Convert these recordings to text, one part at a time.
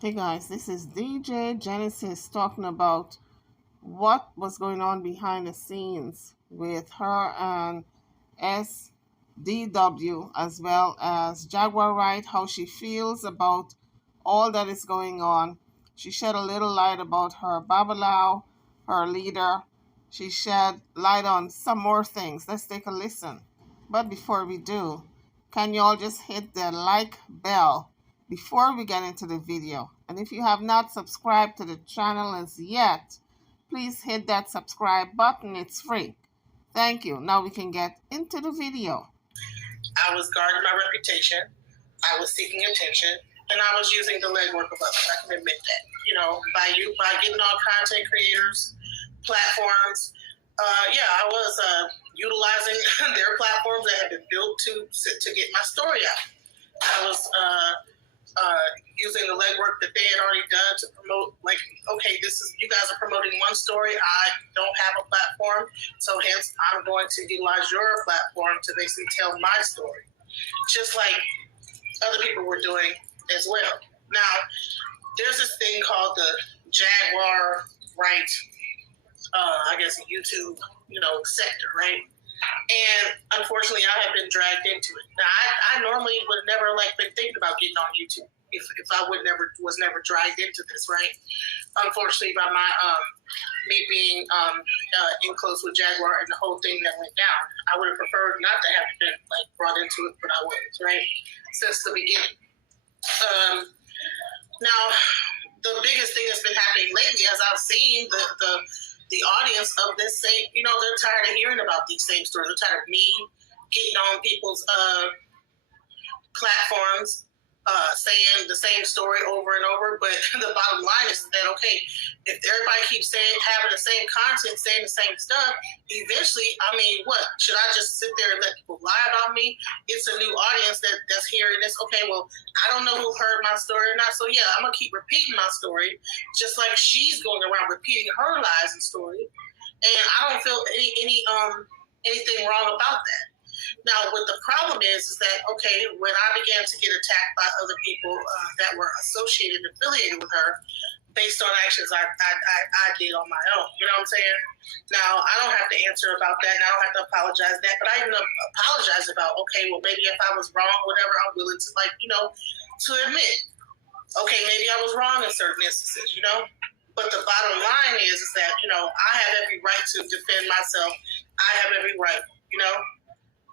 Hey guys, this is DJ Genesis talking about what was going on behind the scenes with her and SDW as well as Jaguar, right? How she feels about all that is going on. She shed a little light about her Babalao, her leader. She shed light on some more things. Let's take a listen. But before we do, can you all just hit the like bell before we get into the video? And if you have not subscribed to the channel as yet, please hit that subscribe button. It's free. Thank you. Now we can get into the video. I was guarding my reputation. I was seeking attention, and I was using the legwork of others. I can admit that. By getting on content creators, platforms. I was utilizing their platforms that had been built to get my story out. I was using the legwork that they had already done to promote, like, okay, you guys are promoting one story. I don't have a platform, so hence I'm going to utilize your platform to basically tell my story, just like other people were doing as well. Now, there's this thing called the Jaguar, right? I guess YouTube, sector, right? And unfortunately, I have been dragged into it. Now, I normally would have never been thinking about getting on YouTube if I was never dragged into this, right? Unfortunately, by me being in close with Jaguar and the whole thing that went down, I would have preferred not to have been brought into it, but I was, right, since the beginning. Now, the biggest thing that's been happening lately, as I've seen the audience of this same, they're tired of hearing about these same stories. They're tired of me getting on people's platforms, saying the same story over and over. But the bottom line is that, okay, if everybody keeps having the same content, saying the same stuff, eventually, what? Should I just sit there and let people lie about me? It's a new audience that's hearing this. Okay, well, I don't know who heard my story or not. So yeah, I'm going to keep repeating my story, just like she's going around repeating her lies and story. And I don't feel anything wrong about that. Now, what the problem is that, okay, when I began to get attacked by other people that were associated and affiliated with her based on actions I did on my own, you know what I'm saying? Now, I don't have to answer about that, and I don't have to apologize that, but I even apologize about, okay, well, maybe if I was wrong, whatever, I'm willing to, to admit, okay, maybe I was wrong in certain instances, But the bottom line is that, I have every right to defend myself. I have every right,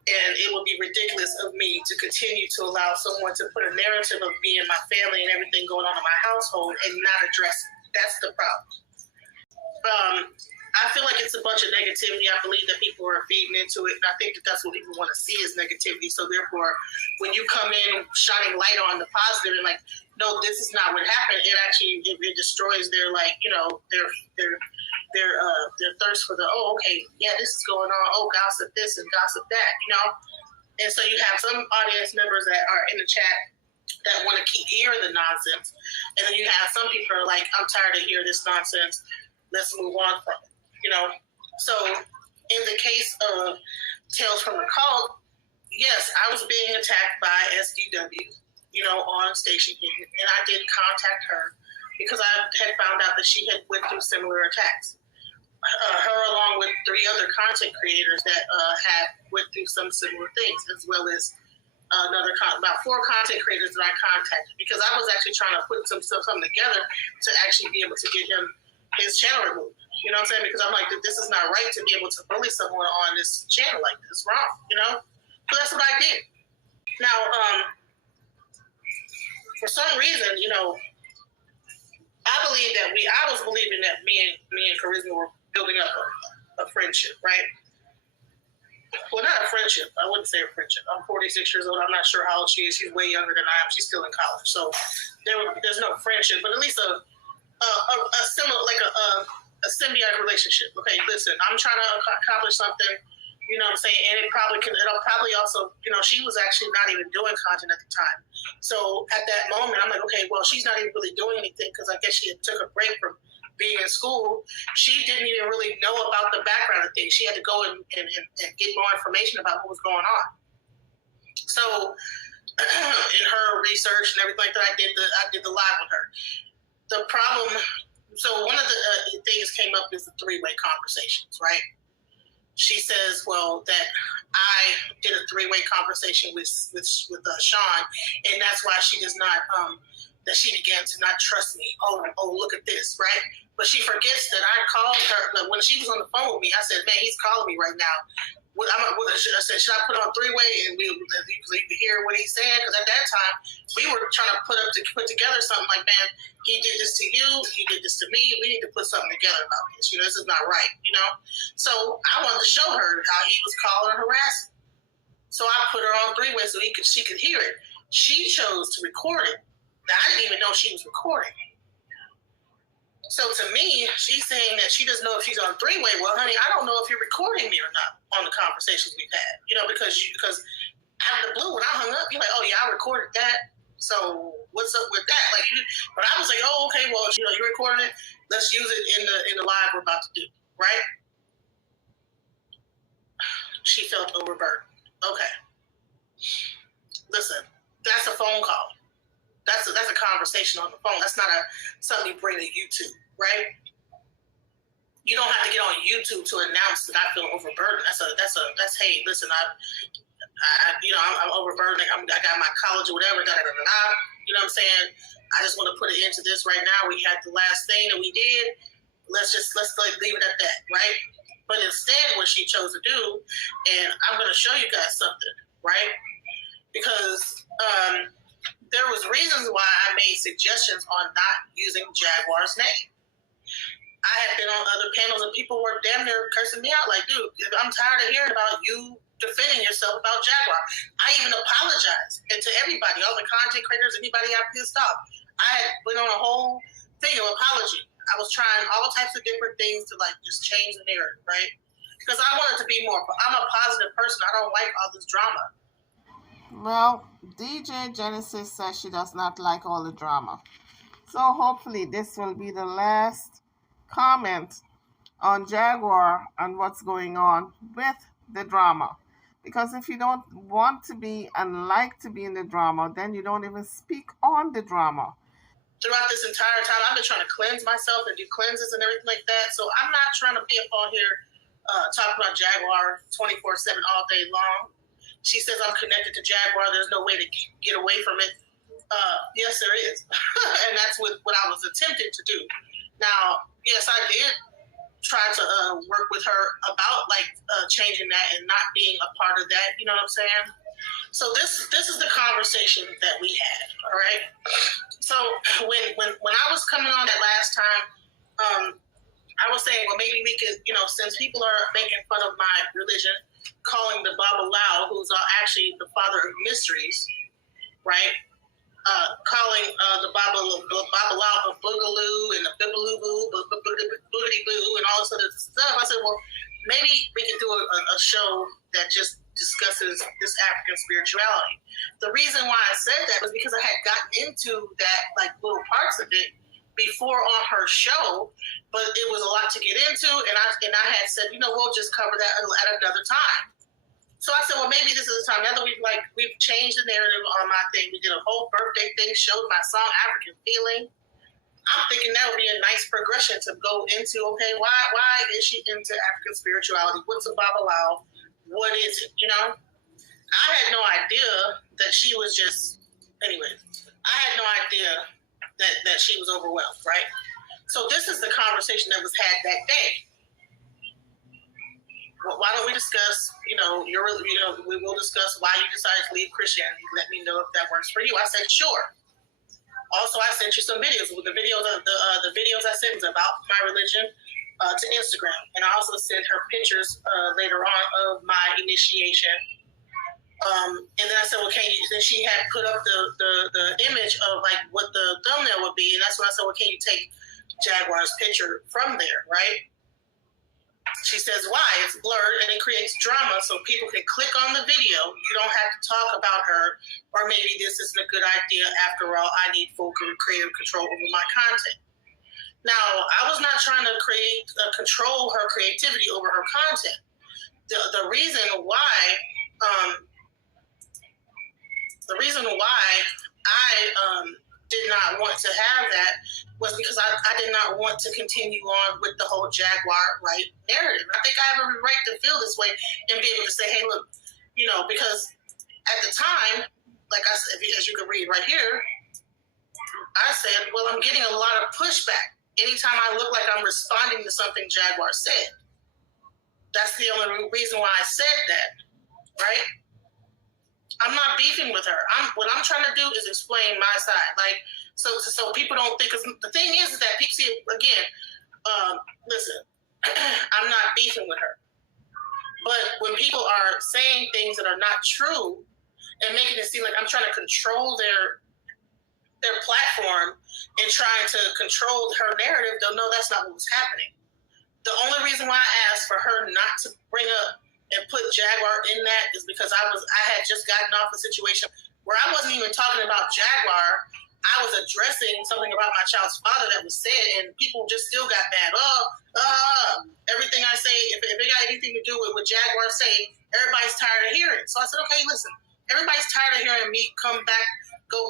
and it would be ridiculous of me to continue to allow someone to put a narrative of me and my family and everything going on in my household and not address it. That's the problem. I feel like it's a bunch of negativity. I believe that people are feeding into it, and I think that that's what people want to see is negativity. So therefore, when you come in shining light on the positive and no, this is not what happened, it destroys their their thirst for this is going on. Oh, gossip this and gossip that, And so you have some audience members that are in the chat that want to keep hearing the nonsense, and then you have some people who are like, I'm tired of hearing this nonsense. Let's move on from it. So in the case of Tales from the Cult, yes, I was being attacked by SDW, on Station here, and I did contact her because I had found out that she had went through similar attacks. Her, along with 3 other content creators that had went through some similar things, as well as about 4 content creators that I contacted, because I was actually trying to put something together to actually be able to get him his channel removed. You know what I'm saying? Because I'm like, this is not right to be able to bully someone on this channel like this. It's wrong, So that's what I did. Now, for some reason, I was believing that me and Charisma were building up a friendship, right? Well, not a friendship. I wouldn't say a friendship. I'm 46 years old. I'm not sure how old she is. She's way younger than I am. She's still in college. So there's no friendship, but at least a similar, a symbiotic relationship. Okay, listen, I'm trying to accomplish something, you know what I'm saying? And it'll probably also, she was actually not even doing content at the time. So at that moment, I'm like, okay, well, she's not even really doing anything because I guess she had took a break from being in school. She didn't even really know about the background of things. She had to go and get more information about what was going on. So in her research and everything like that. I did the live with her. The problem, so one of the things came up is the three-way conversations, right? She says, well, that I did a three-way conversation with Sean, and that's why she does not, that she began to not trust me. Oh, look at this, right? But she forgets that I called her, when she was on the phone with me, I said, man, he's calling me right now. I said, should I put on three-way and we could hear what he's saying? Because at that time, we were trying to put together something like, man, he did this to you, he did this to me. We need to put something together about this. This is not right, So I wanted to show her how he was calling and harassing. So I put her on three-way so she could hear it. She chose to record it. Now, I didn't even know she was recording. So to me, she's saying that she doesn't know if she's on three-way. Well, honey, I don't know if you're recording me or not on the conversations we've had. Because out of the blue, when I hung up, you're like, oh yeah, I recorded that. So what's up with that? But I was like, oh, okay, well, you recorded it. Let's use it in the live we're about to do, right? She felt overburdened. Okay. Listen, that's a phone call. That's a conversation on the phone. That's not something you bring to YouTube, right? You don't have to get on YouTube to announce that I feel overburdened. That's hey, listen, I'm overburdened. I got my college or whatever. Da, da, da, da, da. You know what I'm saying? I just want to put it into this right now. We had the last thing that we did. Let's leave it at that, right? But instead, what she chose to do, and I'm going to show you guys something, right? Because there was reasons why I made suggestions on not using Jaguar's name. I had been on other panels and people were damn near cursing me out like, dude, I'm tired of hearing about you defending yourself about Jaguar. I even apologized to everybody, all the content creators, anybody I pissed off. I had went on a whole thing of apology. I was trying all types of different things to just change the narrative, right? Because I wanted to be more, I'm a positive person. I don't like all this drama. Well, DJ Genesis says she does not like all the drama. So hopefully this will be the last comment on Jaguar and what's going on with the drama. Because if you don't want to be and like to be in the drama, then you don't even speak on the drama. Throughout this entire time, I've been trying to cleanse myself and do cleanses and everything like that. So I'm not trying to be up on here talking about Jaguar 24/7 all day long. She says I'm connected to Jaguar. There's no way to get away from it. Yes, there is. And that's what I was attempting to do. Now, yes, I did try to work with her about changing that and not being a part of that. You know what I'm saying? So this is the conversation that we had. All right. So when I was coming on that last time, I was saying, well, maybe we could, since people are making fun of my religion, calling the Baba Lao, who's actually the father of mysteries, right? Calling the Baba Lao a boogaloo and a bibbaloo boogity boo and all this other stuff. I said, well, maybe we can do a show that just discusses this African spirituality. The reason why I said that was because I had gotten into that little parts of it before on her show, but it was a lot to get into, and I had said, we'll just cover that at another time. So I said, well, maybe this is the time. Now that we've changed the narrative on my thing, we did a whole birthday thing, showed my song African Feeling. I'm thinking that would be a nice progression to go into, okay, why is she into African spirituality? What's a Baba Lao? What is it, I had no idea that she was just, anyway, I had no idea that she was overwhelmed, right? So this is the conversation that was had that day. Well, why don't we discuss, we will discuss why you decided to leave Christianity. Let me know if that works for you. I said, sure. Also, I sent you some videos. The videos I sent was about my religion to Instagram. And I also sent her pictures later on of my initiation. And then I said, well, then she had put up the image of what the thumbnail would be. And that's when I said, well, can you take Jaguar's picture from there, right? She says, why? It's blurred and it creates drama so people can click on the video. You don't have to talk about her, or maybe this isn't a good idea. After all, I need full creative control over my content. Now, I was not trying to control her creativity over her content. The reason why The reason why I did not want to have that was because I did not want to continue on with the whole Jaguar right narrative. I think I have a right to feel this way and be able to say, hey, look, because at the time, like I said, as you can read right here, I said, well, I'm getting a lot of pushback anytime I look like I'm responding to something Jaguar said. That's the only reason why I said that, right? I'm not beefing with her. What I'm trying to do is explain my side, like so people don't think. Cause the thing is that people see again. Listen, I'm not beefing with her, but when people are saying things that are not true and making it seem like I'm trying to control their platform and trying to control her narrative, they'll know that's not what was happening. The only reason why I asked for her not to bring up and put Jaguar in that is because I had just gotten off a situation where I wasn't even talking about Jaguar. I was addressing something about my child's father that was said, and people just still got mad. Everything I say, if it got anything to do with what Jaguar say, everybody's tired of hearing. So I said, okay, listen, everybody's tired of hearing me go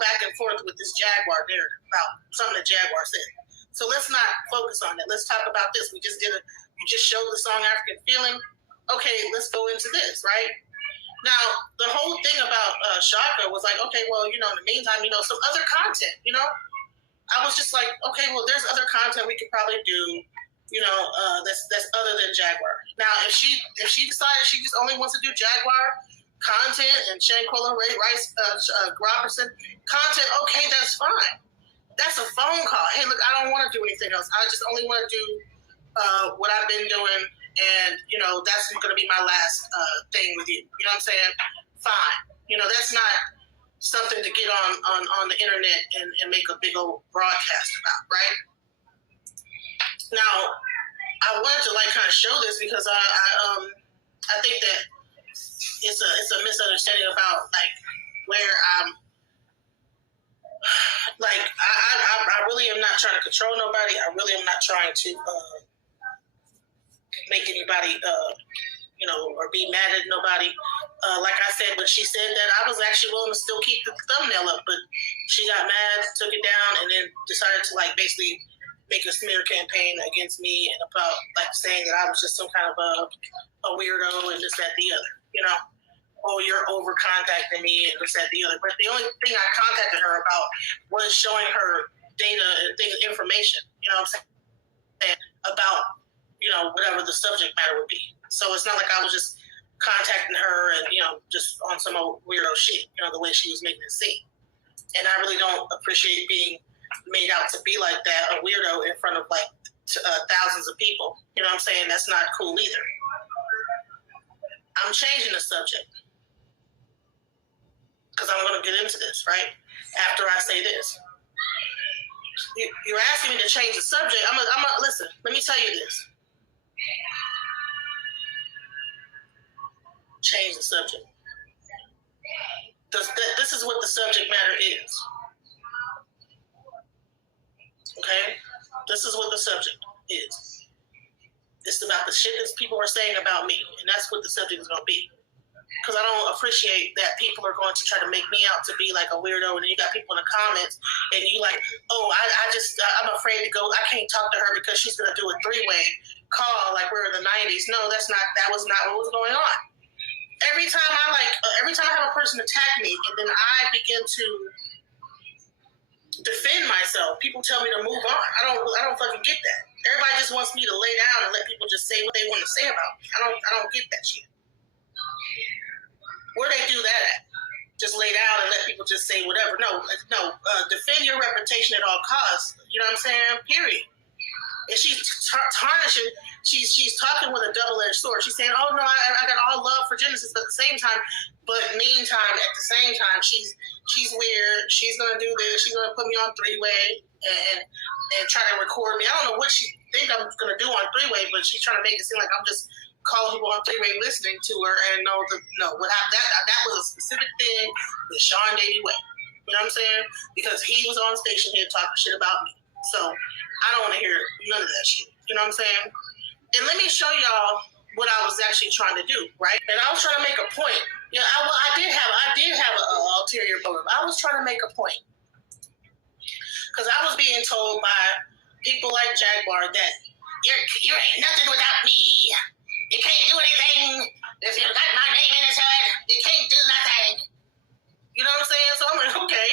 back and forth with this Jaguar narrative about something that Jaguar said. So let's not focus on that. Let's talk about this. You just showed the song African Feeling. Okay, let's go into this, right? Now, the whole thing about Shaka was like, okay, well, in the meantime, some other content, I was just like, okay, well, there's other content we could probably do, that's other than Jaguar. Now, if she decided she just only wants to do Jaguar content and Shanquella Rice Robertson content, okay, that's fine. That's a phone call. Hey, look, I don't want to do anything else. I just only want to do what I've been doing, and that's going to be my last thing with you. You know what I'm saying? Fine. That's not something to get on the internet and make a big old broadcast about, right? Now, I wanted to kind of show this because I think that it's a misunderstanding about where I'm. I really am not trying to control nobody. I really am not trying to make anybody, or be mad at nobody. Like I said, when she said that, I was actually willing to still keep the thumbnail up, but she got mad, took it down, and then decided to basically make a smear campaign against me and about saying that I was just some kind of a weirdo and this, that, the other, oh, you're over contacting me and this, that, the other. But the only thing I contacted her about was showing her data and information, what I'm saying, about, whatever the subject matter would be. So it's not like I was just contacting her and, just on some old weirdo shit, the way she was making it seem. And I really don't appreciate being made out to be like that, a weirdo in front of thousands of people. You know what I'm saying? That's not cool either. I'm changing the subject because I'm going to get into this, right? After I say this. You're asking me to change the subject. Listen, let me tell you this. Change the subject. This is what the subject matter is. Okay? This is what the subject is. It's about the shit that people are saying about me, and that's what the subject is going to be. Because I don't appreciate that people are going to try to make me out to be like a weirdo, and then you got people in the comments, and you I'm afraid to go. I can't talk to her because she's going to do a three-way call like we're in the 90s. No, that was not what was going on. Every time I have a person attack me, and then I begin to defend myself, people tell me to move on. I don't fucking get that. Everybody just wants me to lay down and let people just say what they want to say about me. I don't get that shit. Where they do that at? Just lay down and let people just say whatever. No. Defend your reputation at all costs. You know what I'm saying? Period. And she's tarnishing. She's talking with a double-edged sword. She's saying, "Oh no, I got all love for Genesis," but at the same time, she's weird. She's gonna do this. She's gonna put me on three-way and try to record me. I don't know what she think I'm gonna do on three-way, but she's trying to make it seem like I'm just calling people on three-way listening to her. And what happened? That was a specific thing with Sean Davey Way. You know what I'm saying? Because he was on station here talking shit about me. So I don't want to hear none of that shit. You know what I'm saying? And let me show y'all what I was actually trying to do, right? And I was trying to make a point Yeah, I did have an ulterior motive. I was trying to make a point because I was being told by people like Jaguar that you ain't nothing without me. You can't do anything if you got my name in his head. You can't do nothing. You know what I'm saying? So I'm like, okay.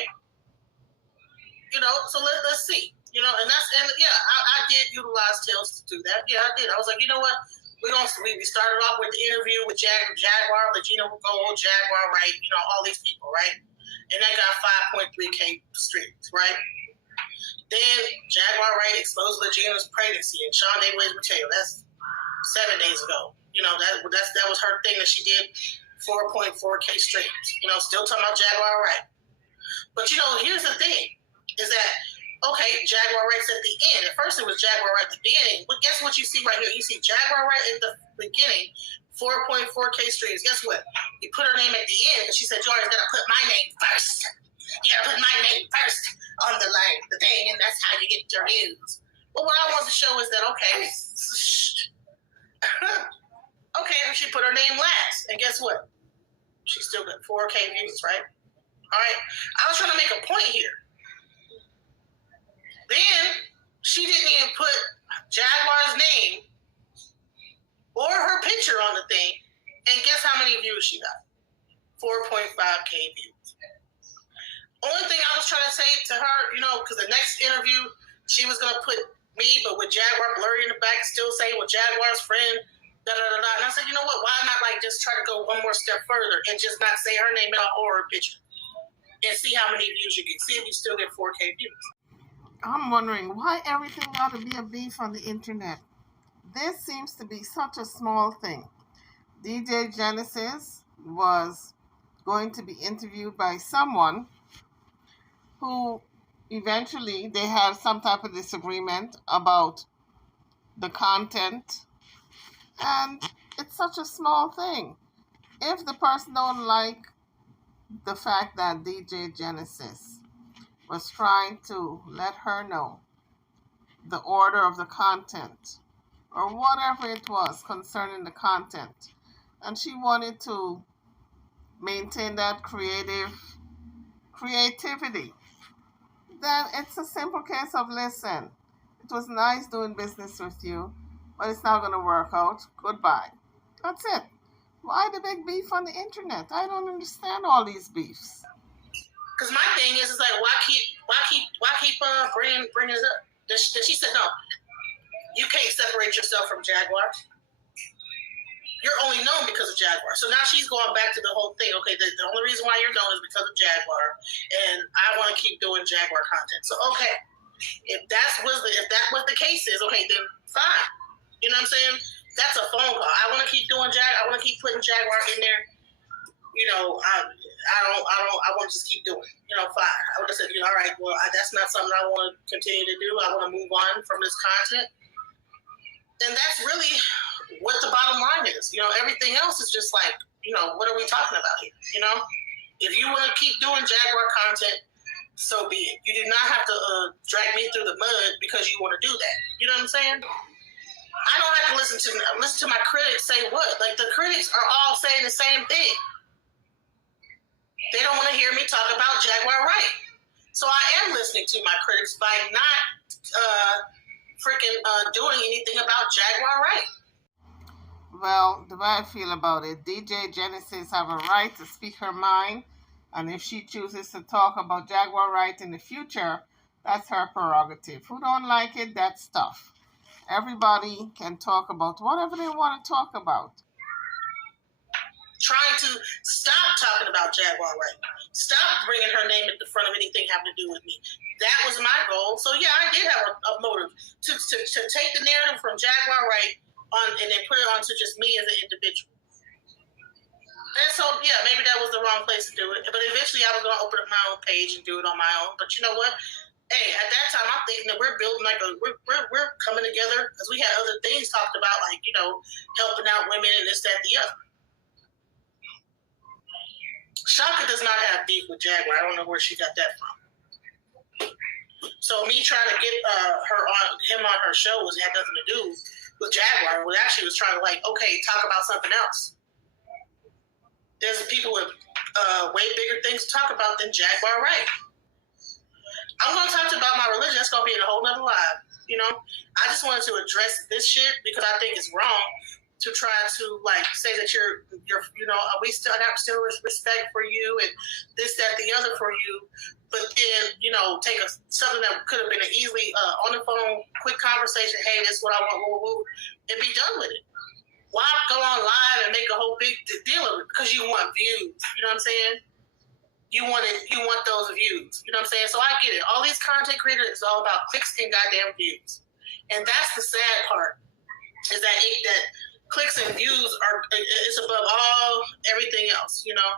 So let's see. I did utilize Tails to do that. Yeah, I did. I was like, you know what? We started off with the interview with Jaguar, Regina Gold, Jaguar, right? All these people, right? And that got 5.3K streams, right? Then Jaguar, right, exposed Regina's pregnancy and Sean Davis Mateo. That's 7 days ago. That was her thing that she did. 4.4K streams. Still talking about Jaguar, right? But here's the thing, is that okay, Jaguar Rights at the end. At first it was Jaguar right at the beginning, but guess what you see right here? You see Jaguar right at the beginning, 4.4K streams. Guess what? You put her name at the end, and she said, Jordan's got to put my name first. You got to put my name first on the thing, and that's how you get your views. But what I want to show is that, okay, okay, she put her name last, and guess what? She still got 4K views, right? All right, I was trying to make a point here. Then she didn't even put Jaguar's name or her picture on the thing, and guess how many views she got? 4.5K views. Only thing I was trying to say to her, because the next interview she was gonna put me, but with Jaguar blurry in the back, still saying with Jaguar's friend, da da da da. And I said, you know what? Why not just try to go one more step further and just not say her name at all or her picture, and see how many views you get. See if you still get 4K views. I'm wondering why everything got to be a beef on the internet. This seems to be such a small thing. DJ Genesis was going to be interviewed by someone who eventually they had some type of disagreement about the content, and it's such a small thing. If the person don't like the fact that DJ Genesis was trying to let her know the order of the content or whatever it was concerning the content, and she wanted to maintain that creativity, then it's a simple case of, listen, it was nice doing business with you, but it's not going to work out. Goodbye. That's it. Why the big beef on the internet? I don't understand all these beefs. Because my thing is like, why keep bringing it up? She said, no, you can't separate yourself from Jaguar. You're only known because of Jaguar. So now she's going back to the whole thing. Okay, the only reason why you're known is because of Jaguar, and I want to keep doing Jaguar content. So okay, if that was the case is, okay, then fine. You know what I'm saying? That's a phone call. I want to keep doing I want to keep putting Jaguar in there. I want to just keep doing. Fine. I would have said, all right, well, that's not something I want to continue to do. I want to move on from this content. And that's really what the bottom line is. Everything else is just like, what are we talking about here? If you want to keep doing Jaguar content, so be it. You do not have to drag me through the mud because you want to do that. You know what I'm saying? I don't have to listen to my critics say what. Like, the critics are all saying the same thing. They don't want to hear me talk about Jaguar right. So I am listening to my critics by not doing anything about Jaguar right. Well, the way I feel about it, DJ Genesis have a right to speak her mind, and if she chooses to talk about Jaguar right in the future, that's her prerogative. Who don't like it, that's tough. Everybody can talk about whatever they want to talk about. Trying to stop talking about Jaguar right. Stop bringing her name at the front of anything having to do with me. That was my goal. So yeah, I did have a motive to take the narrative from Jaguar right and then put it onto just me as an individual. And so yeah, maybe that was the wrong place to do it. But eventually I was going to open up my own page and do it on my own. But you know what? Hey, at that time I'm thinking that we're building we're coming together because we had other things talked about, like helping out women and this, that, and the other. Shaka does not have beef with Jaguar. I don't know where she got that from. So me trying to get him on her show had nothing to do with Jaguar. We actually was trying to talk about something else. There's people with way bigger things to talk about than Jaguar Wright. I'm going to talk about my religion. That's going to be in a whole nother live. You know, I just wanted to address this shit because I think it's wrong to try to like say that you're you know, we still have respect for you and this, that, the other for you, but then, you know, take something that could have been an easily on the phone, quick conversation. Hey, this is what I want, and be done with it. Why go on live and make a whole big deal of it? Because you want views. You know what I'm saying? You want those views. You know what I'm saying? So I get it. All these content creators is all about clicks and goddamn views, and that's the sad part. Is that clicks and views it's above everything else, you know,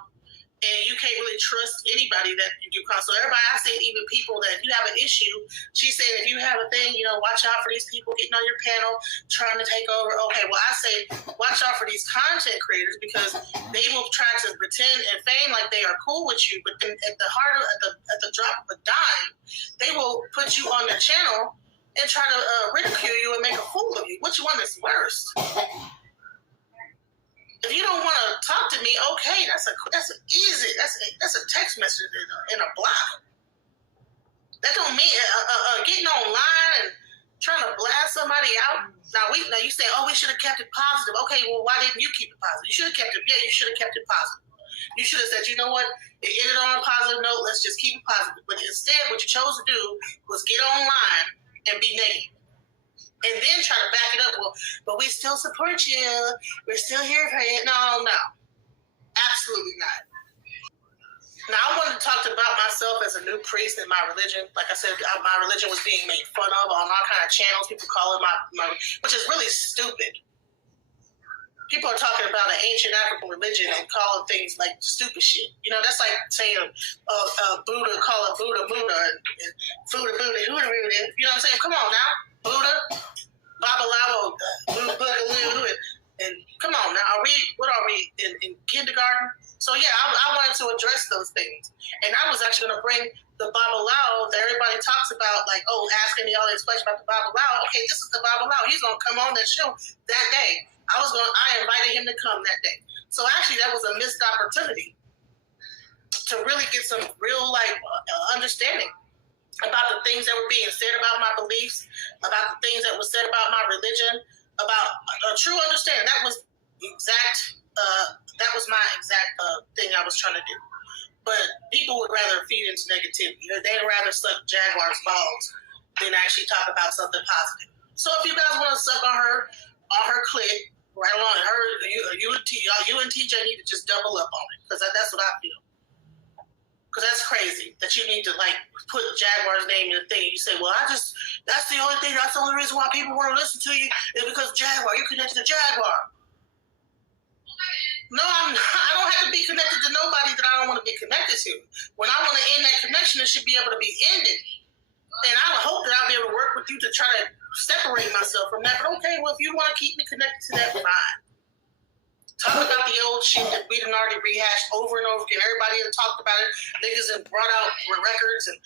and you can't really trust anybody that you do content. So everybody, I say, even people that you have an issue, she's saying if you have a thing, you know, watch out for these people getting on your panel trying to take over. Okay, well I say watch out for these content creators because they will try to pretend and feign like they are cool with you, but then at the heart of at the drop of a dime, they will put you on their channel and try to ridicule you and make a fool of you. Which one is worse? If you don't want to talk to me, okay, that's easy. That's a text message in a block. That don't mean getting online and trying to blast somebody out. Now you say, oh, we should have kept it positive. Okay, well, why didn't you keep it positive? You should have kept it. Yeah, you should have kept it positive. You should have said, you know what, it ended on a positive note. Let's just keep it positive. But instead, what you chose to do was get online and be negative. And then try to back it up. Well, but we still support you. We're still here for you. No. Absolutely not. Now, I wanted to talk about myself as a new priest in my religion. Like I said, my religion was being made fun of on all kind of channels. People call it my which is really stupid. People are talking about an ancient African religion and calling things like stupid shit. You know, that's like saying Buddha, call it Buddha, and Buddha, Buddha. You know what I'm saying? Come on now. Buddha, Babalawo, Boogaloo, and come on now. What are we in kindergarten? So yeah, I wanted to address those things, and I was actually going to bring the Babalawo that everybody talks about, like, oh, asking me all these questions about the Babalawo. Okay, this is the Babalawo. He's going to come on that show that day. I invited him to come that day. So actually, that was a missed opportunity to really get some real understanding about the things that were being said about my beliefs, about the things that were said about my religion, about a true understanding. That was my exact thing I was trying to do. But people would rather feed into negativity. They'd rather suck Jaguar's balls than actually talk about something positive. So if you guys want to suck on her clit, right along her, you and TJ need to just double up on it, because that's what I feel. Because that's crazy that you need to put Jaguar's name in the thing. You say, well, that's the only thing. That's the only reason why people want to listen to you is because Jaguar. You're connected to Jaguar. No, I don't have to be connected to nobody that I don't want to be connected to. When I want to end that connection, it should be able to be ended. And I hope that I'll be able to work with you to try to separate myself from that. But okay, well, if you want to keep me connected to that, fine. Talk about the old shit that we done already rehashed over and over again. Everybody had talked about it. Niggas have brought out records and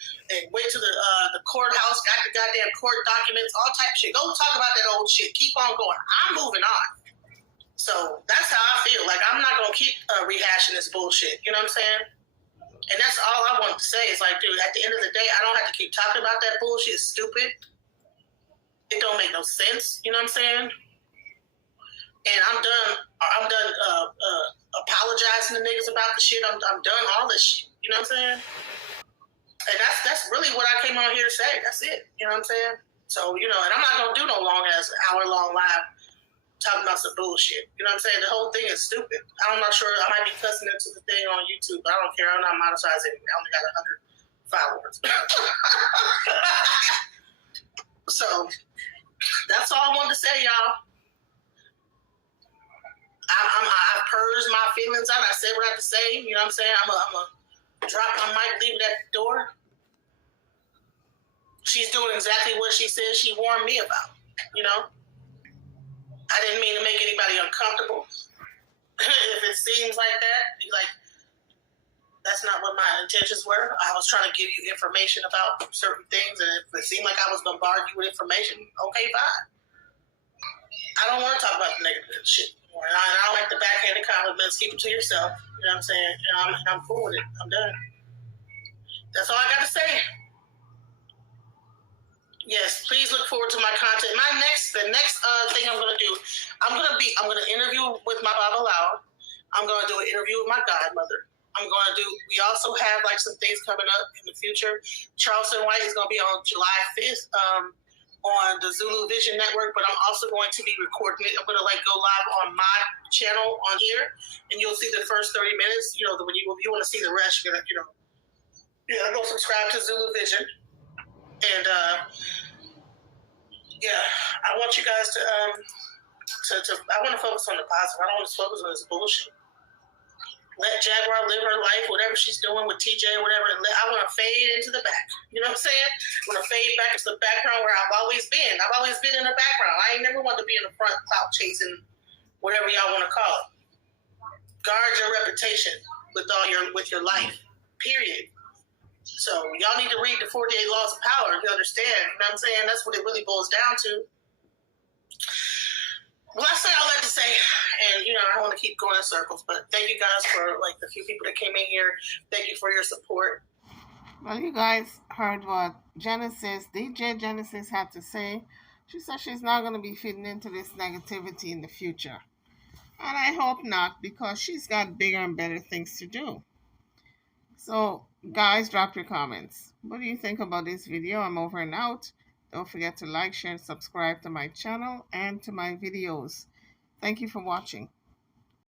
went to the courthouse, got the goddamn court documents, all type of shit. Go talk about that old shit. Keep on going. I'm moving on. So that's how I feel. I'm not going to keep rehashing this bullshit. You know what I'm saying? And that's all I want to say is dude, at the end of the day, I don't have to keep talking about that bullshit. It's stupid. It don't make no sense. You know what I'm saying? And I'm done apologizing to niggas about the shit. I'm done all this shit. You know what I'm saying? And that's really what I came on here to say. That's it. You know what I'm saying? So, and I'm not going to do no long-ass, hour-long live talking about some bullshit. You know what I'm saying? The whole thing is stupid. I'm not sure. I might be cussing into the thing on YouTube, but I don't care. I'm not monetizing it. I only got 100 followers. So, that's all I wanted to say, y'all. I purged my feelings out. I said what I have to say. You know what I'm saying? I'm going to drop my mic, leave it at the door. She's doing exactly what she said she warned me about. You know? I didn't mean to make anybody uncomfortable. If it seems like that, that's not what my intentions were. I was trying to give you information about certain things, and if it seemed like I was bombarding you with information, okay, fine. I don't want to talk about the negative shit. I don't like the backhanded compliments. Keep them to yourself. You know what I'm saying? And I'm cool with it. I'm done. That's all I got to say. Yes, please look forward to my content. The next thing I'm gonna do, I'm gonna interview with my Babalao. I'm gonna do an interview with my godmother. We also have like some things coming up in the future. Charleston White is gonna be on July 5th on the Zulu Vision Network, but I'm also going to be recording it. I'm gonna like go live on my channel on here, and you'll see the first 30 minutes. You know, when you want to see the rest, you're gonna go subscribe to Zulu Vision. And I want you guys to I want to focus on the positive. I don't want to focus on this bullshit. Let Jaguar live her life, whatever she's doing with TJ or whatever. I want to fade into the back. You know what I'm saying? I want to fade back into the background where I've always been. I've always been in the background. I ain't never wanted to be in the front clout chasing whatever y'all want to call it. Guard your reputation with your life. Period. So y'all need to read the 48 Laws of Power to understand. You know what I'm saying? That's what it really boils down to. Well, I say all that to say, and I don't want to keep going in circles, but thank you guys for like the few people that came in here. Thank you for your support. Well, you guys heard what DJ Genesis had to say. She said she's not going to be feeding into this negativity in the future. And I hope not, because she's got bigger and better things to do. So, guys, drop your comments. What do you think about this video? I'm over and out. Don't forget to like, share, and subscribe to my channel and to my videos. Thank you for watching.